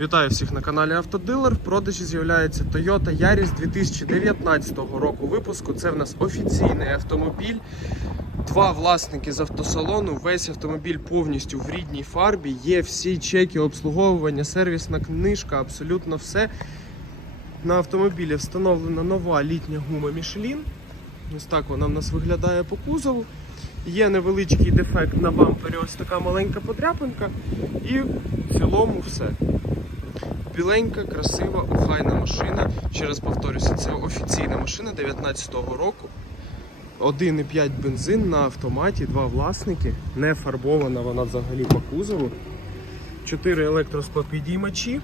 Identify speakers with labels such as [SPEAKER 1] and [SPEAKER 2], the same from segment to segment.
[SPEAKER 1] Вітаю всіх на каналі Автодилер. В продажі з'являється Toyota Yaris 2019 року випуску. Це в нас офіційний автомобіль. Два власники з автосалону. Весь автомобіль повністю в рідній фарбі. Є всі чеки, обслуговування, сервісна книжка, абсолютно все. На автомобілі встановлена нова літня гума Michelin. Ось так вона в нас виглядає по кузову. Є невеличкий дефект на бампері, ось така маленька подряпинка. І в цілому все. Біленька, красива, охайна машина. Ще раз повторюся, це офіційна машина 19-го року. 1,5 бензин на автоматі, два власники. Не фарбована вона взагалі по кузову. 4 електросклопідіймачі,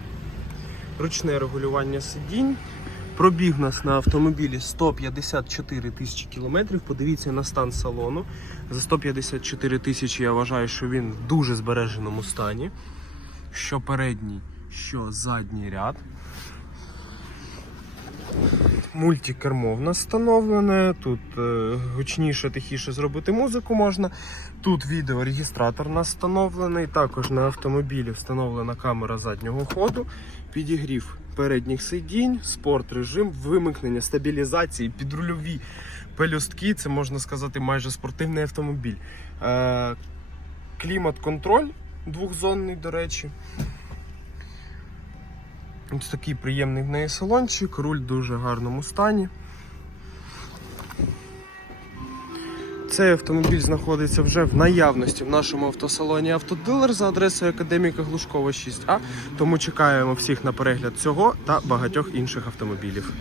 [SPEAKER 1] ручне регулювання сидінь. Пробіг нас на автомобілі 154 тисячі кілометрів. Подивіться на стан салону. За 154 тисячі я вважаю, що він в дуже збереженому стані. Що передній, що задній ряд. Мультикермо в нас встановлене. Тут е, гучніше, тихіше зробити музику можна. Тут відеорегістратор у нас. Також на автомобілі встановлена камера заднього ходу, підігрів передніх сидінь, спорт режим, вимикнення стабілізації, підрульові пелюстки. Це можна сказати майже спортивний автомобіль. Е, клімат-контроль двохзонний, до речі. Ось такий приємний в неї салончик, руль в дуже гарному стані. Цей автомобіль знаходиться вже в наявності в нашому автосалоні Автодилер за адресою Академіка Глушкова 6А. Тому чекаємо всіх на перегляд цього та багатьох інших автомобілів.